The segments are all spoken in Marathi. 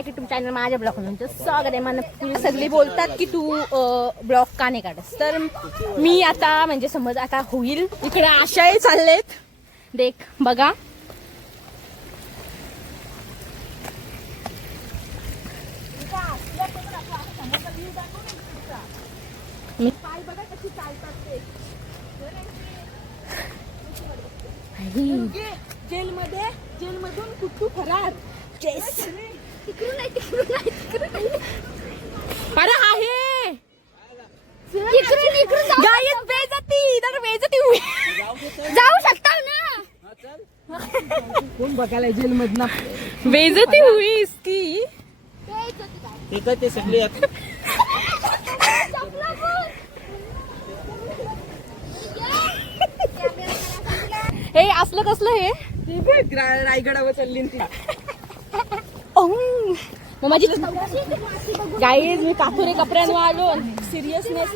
बॅक युट्यूब चॅनल माझ्या ब्लॉग म्हणून स्वागत आहे. मला सगळी बोलतात की तू ब्लॉग का नाही काढस, तर मी आता म्हणजे समज आता होईल. इकडे आशाही चाललेत, देख बघा. जेलमधून कुठू फरार. अरे आहे बेइज्जती जाऊ शकता ना. कोण बघायला जेल मधना बेइज्जती हुई इसकी. ते सगळे हे असलं कसलं हे रायगडावर चालली ती. मग माझी गाईज मी कापुरे कपड्यांवर आलो. सिरियसनेस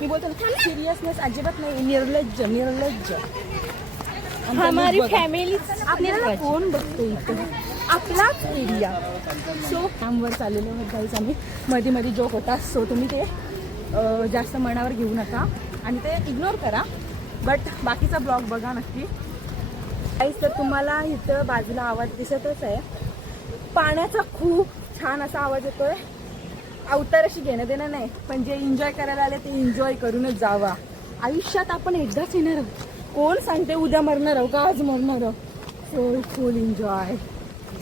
मी बोलतो सिरियसनेस अजिबात नाही. निर्लज्ज निर्लज्ज. हमारी फॅमिली आपल्याला कोण बघतो इथं, आपलाच एरिया. सो कामवर चाललेलो गाईज आम्ही. मध्ये मध्ये जोक होता, सो तुम्ही ते जास्त मनावर घेऊ नका आणि ते इग्नोर करा. बट बाकीचा ब्लॉग बघा नक्की. तर तुम्हाला इथं बाजूला आवाज दिसतच आहे. पाण्याचा खूप छान असा आवाज येतोय. अवतार अशी घेणं देणं नाही, पण जे एन्जॉय करायला आले ते एन्जॉय करूनच जावा. आयुष्यात आपण एकदाच येणार आहोत. कोण सांगते उद्या मरणार आहोत का आज मरणार आहोत. So full enjoy.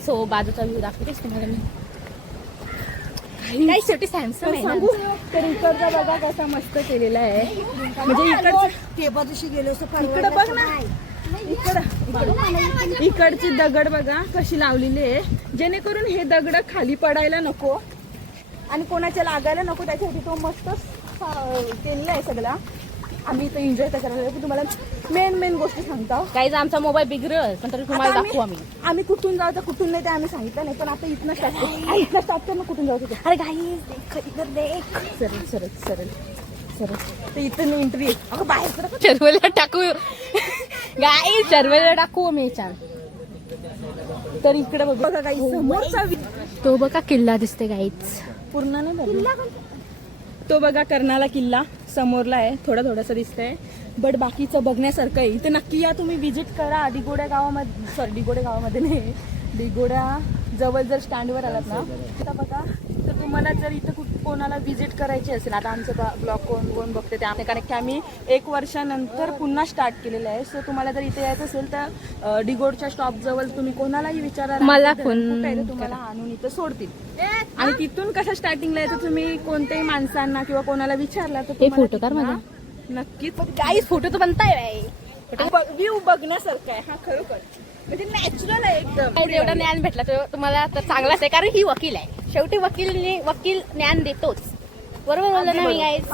सो बाजूचा व्ह्यू दाखवतेच तुम्हाला मी. काही शेवटी सॅमसंग आहे सांगू तर इकडचा बघा कसा मस्त केलेला आहे. म्हणजे ते बाजूशी गेलो इकडं बघ ना, इकडची दगड बघा कशी लावलेली आहे, जेणेकरून हे दगड खाली पडायला नको आणि कोणाच्या लागायला नको. त्याच्यासाठी तो मस्त केलेला आहे सगळा. आम्ही इथं एन्जॉय तर करायला. तुम्हाला मेन गोष्टी सांगतो. काहीच आमचा मोबाईल बिघडल पण तरी तुम्हाला दाखवू आम्ही कुठून जाऊ तर कुठून नाही ते आम्ही सांगितलं नाही. पण आता इथनं स्टार्ट कर. मग कुठून जाऊ ते. अरे गाईज देख सरळ सरळ सरळ सरळ ते इथं एंट्री. अगं बाहेर चरवल्या टाकू गाई, चरवल्या टाकू मी छान. तर इकडे बघा गाई समोरचा तो बघा किल्ला दिसते गाईच. पूर्ण नाही तो बघा कर्नाला किल्ला समोरला आहे. थोडासा दिसतंय बट बाकीचं बघण्यासारखं आहे. इथे नक्की या तुम्ही, विजिट करा. डिगोड्या गावामध्ये नाही, डिगोड्या जवळ जर स्टँडवर आलात ना तर बघा. तर तुम्हाला जर इथं कोणाला विजिट करायची असेल, आता आमचं ब्लॉग कोण बघते ते कारण की आम्ही 1 वर्षानंतर पुन्हा स्टार्ट केलेलं आहे. सो तुम्हाला जर इथे यायचं असेल तर डिगोडच्या स्टॉप जवळ तुम्ही कोणालाही विचारा, मला तुम्हाला आणून इथं सोडतील. आणि तिथून कसं स्टार्टिंगला येतं तुम्ही कोणत्याही माणसांना किंवा कोणाला विचारला तर फोटो कर मला नक्कीच. काहीच फोटो तर बनताय. व्ह्यू बघण्यासारखं आहे हा खरोखर. म्हणजे नॅचरल आहे एकदम. एवढा ज्ञान भेटला तर तुम्हाला तर चांगलाच आहे, कारण ही वकील आहे. शेवटी वकील ज्ञान देतोच. बरोबर बोललं ना मी गाईज.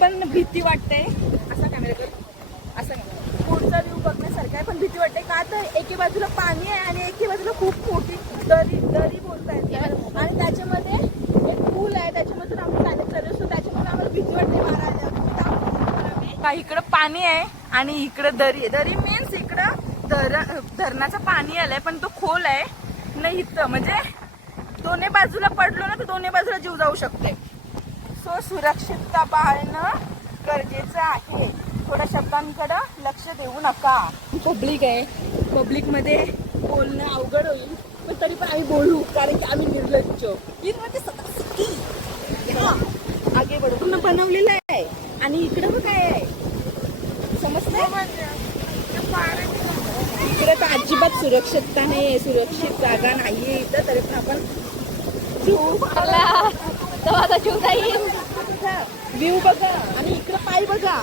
पण भीती वाटते. असा कॅमेरा कर, असं पुढचा व्ह्यू बघण्यासारखा आहे पण भीती वाटते. का तर एके बाजूला पाणी आहे आणि एके बाजूला खूप मोठी दरी बोलता येते आणि त्याच्यामध्ये एक पूल आहे. त्याच्यामधून आम्ही चालत चालू असतो. त्याच्यामुळे आम्हाला भीती वाटते मारायला. इकडं पाणी आहे आणि इकडं दरी मीन्स इकडं धरणाचं पाणी आलंय पण तो खोल आहे नाही. इथं म्हणजे दोन्ही बाजूला पडलो ना तर दोन्ही बाजूला जीव जाऊ शकते. सो सुरक्षितता पाळणं गरजेचं आहे. थोड्या शब्दांकडं लक्ष देऊ नका. पब्लिक आहे, पब्लिक मध्ये बोलणं अवघड होईल पण तरी पण आम्ही बोलू कारण की आम्ही निर्लज्ज. आगे बढून बनवलेलं आहे. आणि इकडं मग काय आहे समजतंय. इकडे तर अजिबात सुरक्षितता नाही, सुरक्षित जागा नाहीये इथं. तरी पण आपण व्ह्यू बघा आणि इकडं पाय बघा.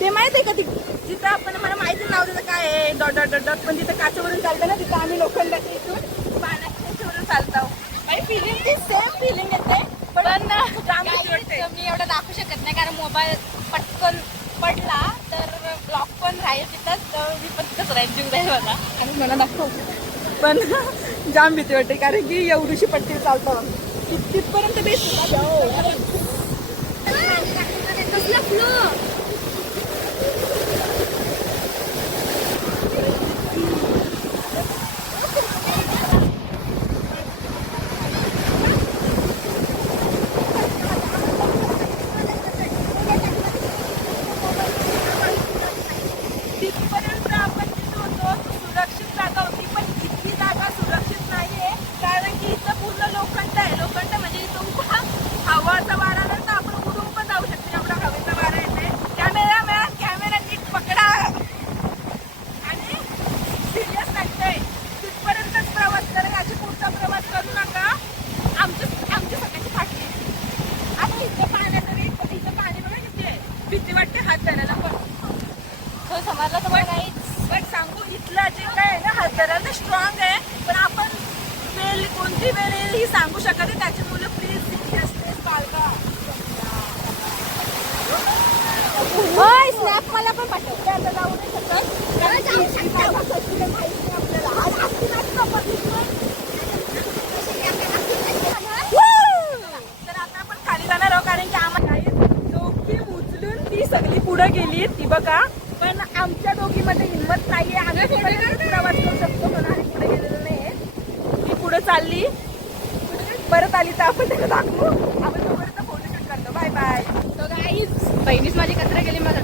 ते माहित आहे का जिथं आपण, मला माहिती नाव त्याचं काय आहे, डॉट पण तिथं काचेवरून चालतं ना, तिथं आम्ही लोखंडाच्या इथून पाण्यावरून चालतो. काही फिलिंग सेम फिलिंग येते पण मी एवढं दाखवू शकत नाही कारण मोबाईल पटकन पडला तर ब्लॉक पण राहील तिथंच. तर मी पण तिथंच राहील जीव जाईल मला आणि मला दाखव. पण जाम भीती वाटते कारण की एवढीशी पट्टी चालतं तिथपर्यंत बेस्ट. आपला जे काय आहे ना हात धरायला ते स्ट्रॉंग आहे, पण आपण वेळ कोणती वेळ येईल ही सांगू शकत नाही. त्याची मुलं प्लीज सिरियसनेस बाळगा. स्नॅप मला पण पाठव. आता जाऊ नाही शकत कारण की माहिती नाही आपल्याला. आज आपली मॅच तर आता आपण खाली जाणार आहोत कारण की आम्हाला दोघी उचलून ती सगळी पुढे गेली ती बघा. पण आमच्या दोघीमध्ये हिंमत नाहीये. आम्ही प्रवास करू शकतो पण आम्ही पुढे गेलेलो नाही. ती पुढे चालली परत आली तर आपण त्याला दाखवू. आपण तोपर्यंत फोटोशूट करतो. Bye bye. तो गाईज बहिणीच माझी कचरा गेली माझा.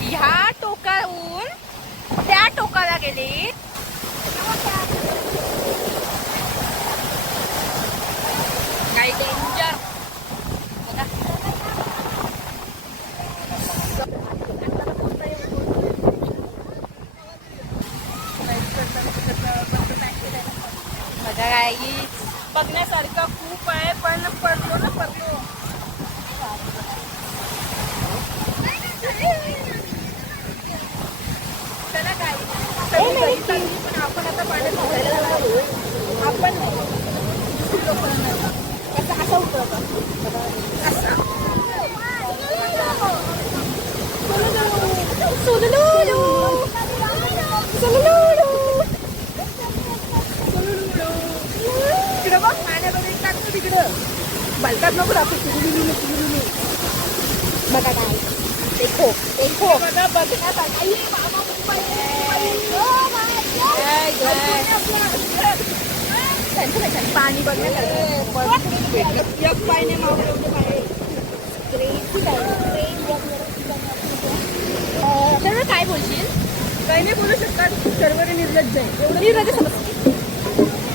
ह्या टोकाहून त्या टोकाला गेली. काही डेंजर. बघण्यासारखं खूप आहे पण पडलो ना पडलो. चला काय पण आपण आता पाण्यात आपण असा उतरतो असा तिकडं बघ पाण्यामध्ये टाकतो तिकडं बालकात नको टाकू. बघा काय देखो बघा बघण्यासाठी पाणी बघण्यासाठी एक पायने मावळं तर काय बोलशील. काही नाही बोलू शकतात. सर्व निर्लज्ज आहे. एवढं निर्लज्ज समजते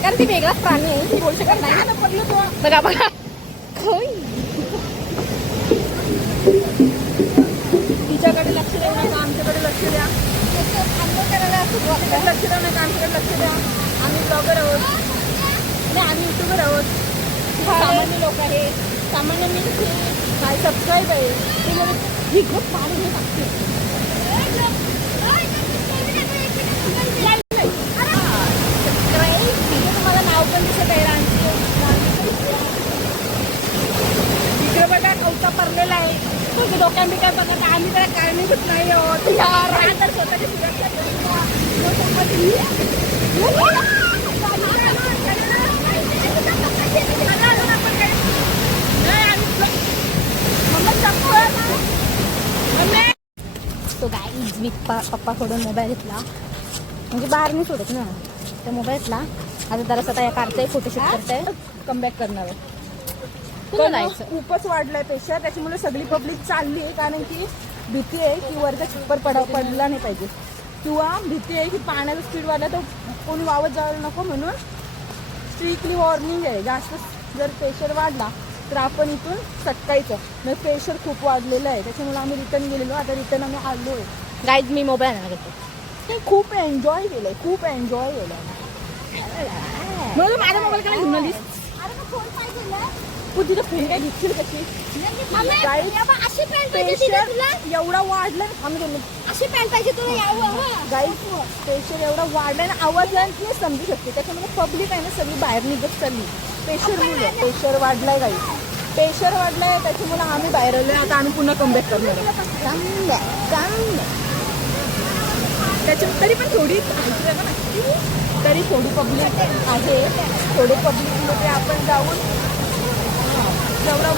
कारण ती वेगळाच प्राणी आहे. ती बोलू शकत नाही. पडलो तो बघा बघा. तिच्याकडे लक्ष देऊ नका आमच्याकडे लक्ष द्या. लक्ष देऊ नका आमच्याकडे लक्ष द्या. आम्ही ब्लॉगर आहोत आणि आम्ही युट्यूबर आहोत. सामान्य लोक आहेत. सामान्य मी काय सबस्क्राईब आहे ते मला ही खूप पाणी हे टाकते. तुम्हाला नाव पण दिसत आहे. इकडे बघा कवचा पडलेला आहे. तुझ्या डोक्यात काय बघत आम्ही त्याला कारणीभूत नाही आहोत. तर स्वतःची सुरक्षा तो गाईज मी पप्पाकडून मोबाईल घेतला म्हणजे बाहेर नाही सोडत ना त्या मोबाईलला. आता जरा स्वतः या कारचाही फोटोशूट करताय. कमबॅक करणार आहे. खूपच वाढलाय पेशा. त्याच्यामुळे सगळी पब्लिक चालली आहे कारण की भीती आहे की वरचा चिप्पर पडला नाही पाहिजे किंवा भीती आहे की पाण्याचा स्पीड वाढला तर कोणी वावत जायला नको म्हणून स्ट्रिक्टली वॉर्निंग आहे. जास्त जर प्रेशर वाढला तर आपण इथून सटकायचं. म्हणजे प्रेशर खूप वाढलेलं आहे त्याच्यामुळे आम्ही रिटर्न गेलेलो. आता रिटर्न आम्ही आलो आहे. गाईज मी मोबाईल आणला घेतो. ते खूप एन्जॉय केलंय. खूप एन्जॉय केलं म्हणून माझ्या मोबाईलकडे घेऊन आलीस. तू तिथं फ्रेंड काय घेतली कशी एवढा वाढला. अशी पॅन्ट पाहिजे तुला. गाईज प्रेशर एवढा वाढलाय ना आवाज की समजू शकते. त्याच्यामुळे पब्लिक आहे ना सगळी बाहेर निघत चालली. प्रेशर वाढलाय गाईज. प्रेशर वाढलाय त्याच्यामुळे आम्ही बाहेर आलोय. आता आम्ही पुन्हा कमबॅक करणार. त्याच्या तरी पण थोडी तरी थोडी पब्लिक आहे. थोडे पब्लिकमध्ये आपण जाऊन जेवढा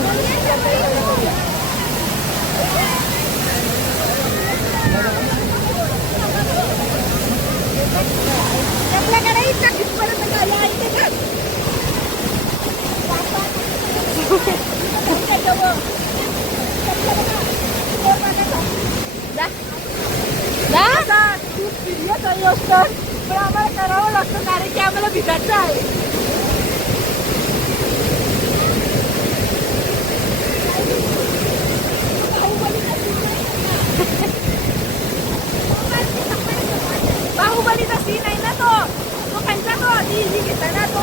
आपल्याकडे परत खूप सिरियस आहे गोष्ट पण आम्हाला करावं लागतं कारण की आम्हाला भिकायचं आहे. बाहुबलीचा सीन आहे ना तो त्यांचा तो आधी घेतला ना तो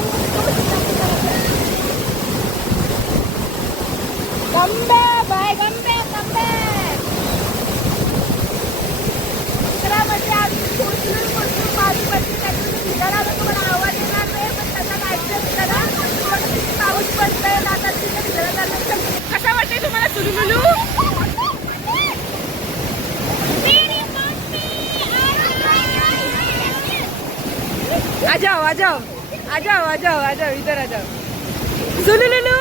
गंबे बाय गंबे. आ जाओ इधर आ जाओ सुलुलुलु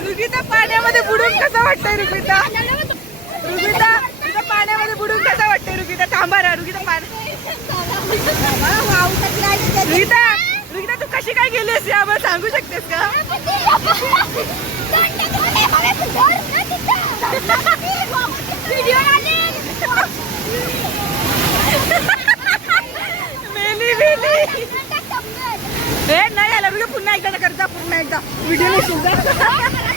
रुगिता पाण्यामध्ये बुडून कसं वाटतंय रुगिता पाण्यामध्ये बुडून कसं वाटतंय रुगिता थांबा ना रुगिता रुगिता तू कशी काय गेलीस या आम्हाला सांगू शकतेस का हे नाही आला रुगिता पुन्हा एकदा करता पुन्हा एकदा व्हिडिओ नसेल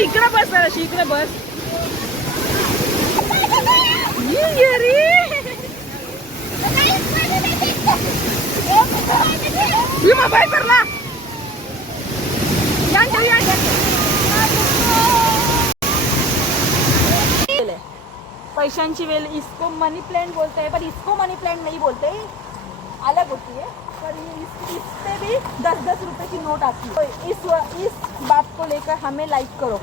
इकडे बस अशी इकडे बस मोबाईल करला पैशांची वेल इसको मनी प्लांट बोलते हैं पर इसको मनी प्लांट नहीं बोलते अलग होती है पर इससे भी 10-10 रुपए की नोट आती है तो इस बात को लेकर हमें लाइक करो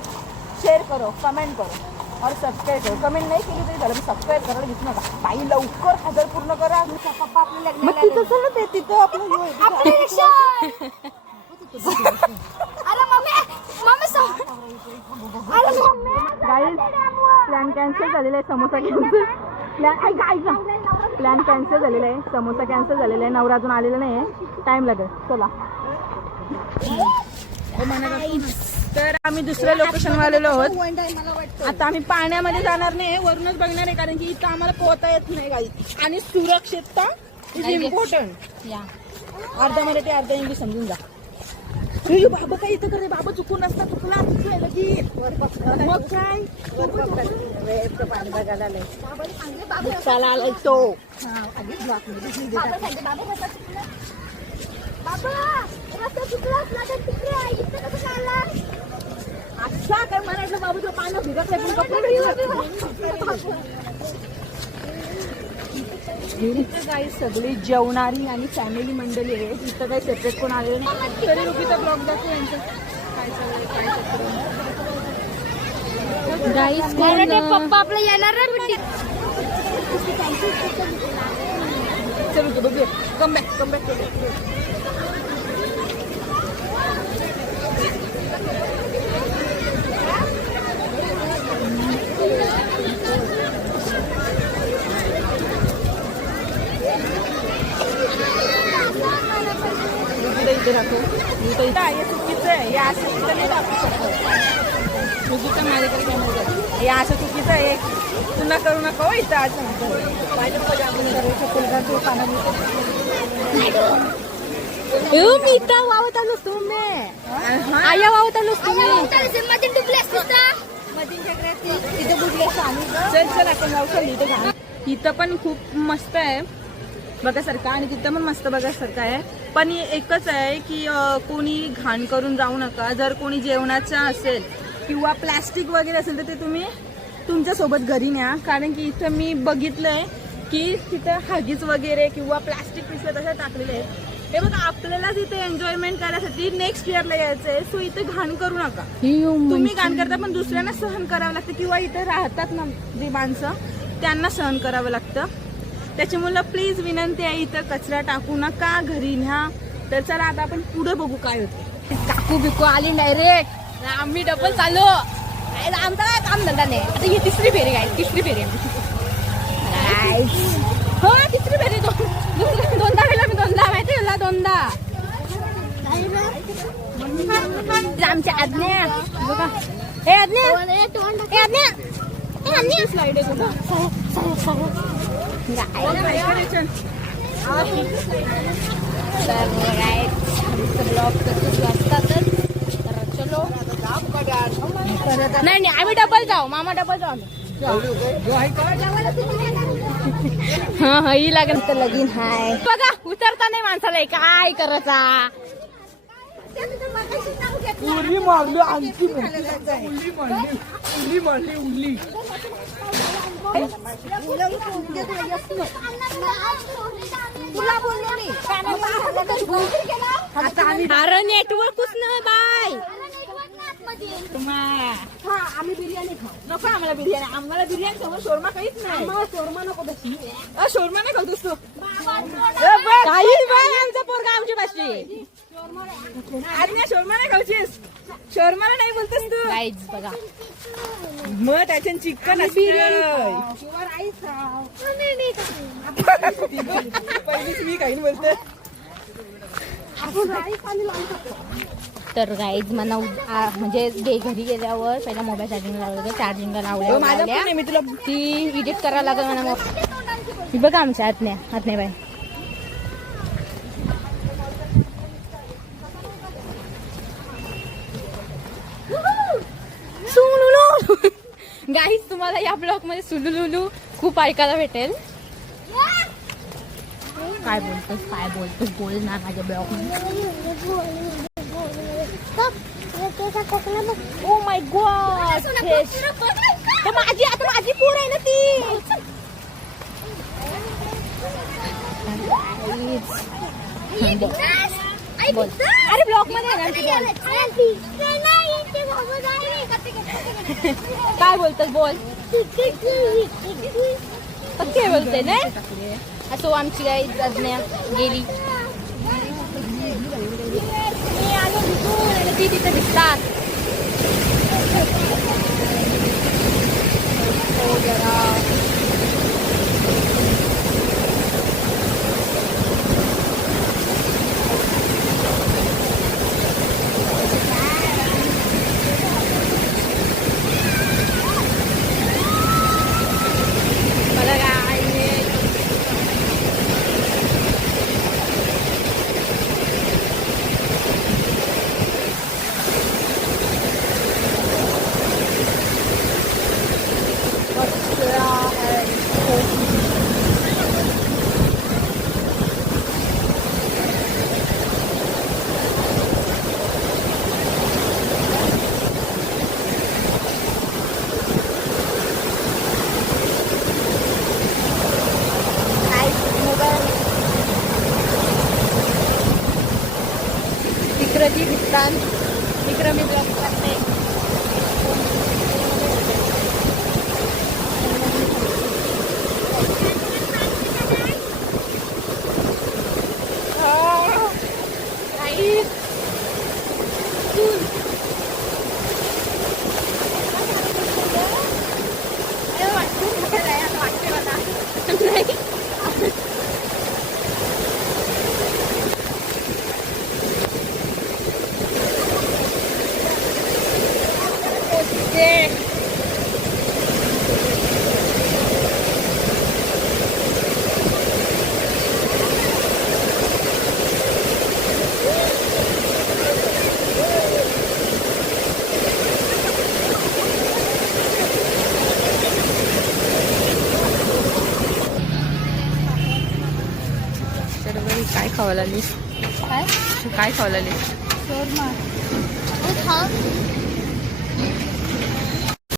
शेयर करो कमेंट करो और सबस्क्राईब करो कमेंट नाही केली तरी झालं मी सबस्क्राईब करायला घेतलं नका बाई लवकर 1000 पूर्ण करा पप्पा आपल्या लग्नाला तिथं चल ते तिथं आपलं प्लॅन कॅन्सल झालेला आहे समोसा कॅन्सल प्लॅन कॅन्सल झालेला आहे समोसा कॅन्सल झालेला आहे नवरा अजून आलेला नाही आहे टाइम लागेल चला तर आम्ही दुसऱ्या लोकेशनवर आलेलो आहोत आता आम्ही पाण्यामध्ये जाणार नाही वरूनच बघणार आहे कारण की इथं आम्हाला पोहता येत नाही गाई आणि सुरक्षितता इज इम्पॉर्टंट अर्धा मराठी अर्धा इंग्लिश समजून जा बाबा काय इथं करे बाबा चुकून असता चुकला मग काय चला आलाय तो अच्छा काय म्हणायचं बाबू तो पानं भिजत इथं काही सगळी जेवणारी आणि फॅमिली मंडळी आहे इथं काही सेपरेट कोण आलेलं नाही तरी लोक इथं ब्लॉग दाखवू यांचं काय चाललंय पप्पा आपलं येणार आहे चल बघूया कम बॅक इथे राखो हे चुकीचं आहे हे असं तिथं नाही टाकू शकतो चुकीचं माझ्याकडे कॅमेरा हे असं चुकीचं आहे पुन्हा करू नका हो इथं आज मी इथं वावत आलोस तुम्ही आया वावत आलोस तुम्ही चल आपण जाऊ चल इथं पण खूप मस्त आहे बघासारखं आणि तिथं पण मस्त बघासारखं आहे पण एकच आहे की कोणी घाण करून जाऊ नका जर कोणी जेवणाचं असेल किंवा प्लॅस्टिक वगैरे असेल तर ते तुम्ही तुमच्यासोबत घरी न्या कारण की इथं मी बघितलंय की तिथं हगीज वगैरे किंवा प्लॅस्टिक पिशव्या तशा टाकलेल्या आहेत हे बघा आपल्यालाच इथे एन्जॉयमेंट करायसाठी नेक्स्ट इयरला यायचं आहे सो इथे घाण करू नका तुम्ही घाण करता पण दुसऱ्यांना सहन करावं लागतं किंवा इथे राहतात ना जी माणसं त्यांना सहन करावं लागतं त्याच्यामुळे प्लीज विनंती आहे इथं कचरा टाकू नका घरी न्या तर चला आता आपण पुढे बघू काय होते काकू बिकू आली नाही रे आम्ही डबल चालू आमचा काय काम धंदा नाही आता ही तिसरी फेरी काय तिसरी फेरी हो तिसरी फेरी दोनदा वेळेला मी दोनदा माहिती मला दोनदा आमच्या आज्ञा बघा हे आज्ञा स्लाइड आहे तुझा नाही आम्ही डबल जाऊ मामा डबल जाऊ आम्ही हा ही लागेल तर लगीन हाय बघा उतरता नाही माणसाला काय करायचा उली मारली आणखी उली मारली उली अरे नेटवर्कच नाही बाय आम्ही बिर्याणी खाऊ नको आम्हाला बिर्याणी समोर शोरमा काहीच नाही शोरमा नको शोरमा नाही खाऊ तू काहीच बाय आमचा पोरगा आमची भाषी अरे नाही शोरमा नाही खाऊचीस शोरमाला नाही बोलतोस तू गाईज बघा मग त्याच्या चिकन पहिलीच मी काही बोलते तर गाईज मला म्हणजे घरी गेल्यावर पहिला मोबाईल चार्जिंग लावलं चार्जिंगला माझ्या लावल्या पण मी तुला ती एडिट करायला लागेल मला ही बघा आमच्या हातने बाई गाईज तुम्हाला या ब्लॉग मध्ये सुलुलुलू खूप ऐकायला भेटेल काय बोलतोस बोल ना माझ्या ब्लॉग मध्ये ओ माय गॉड माझी पोर आहे ना ती बोल अरे ब्लॉग मध्ये आहे ना काय बोलतोस बोल पक्के बोलते ना असो आमची गाई अज्ञा गेली ती तिथे दिसतात विक्रमी ब्लॉग करते काय खावं लागली काय खावं लागली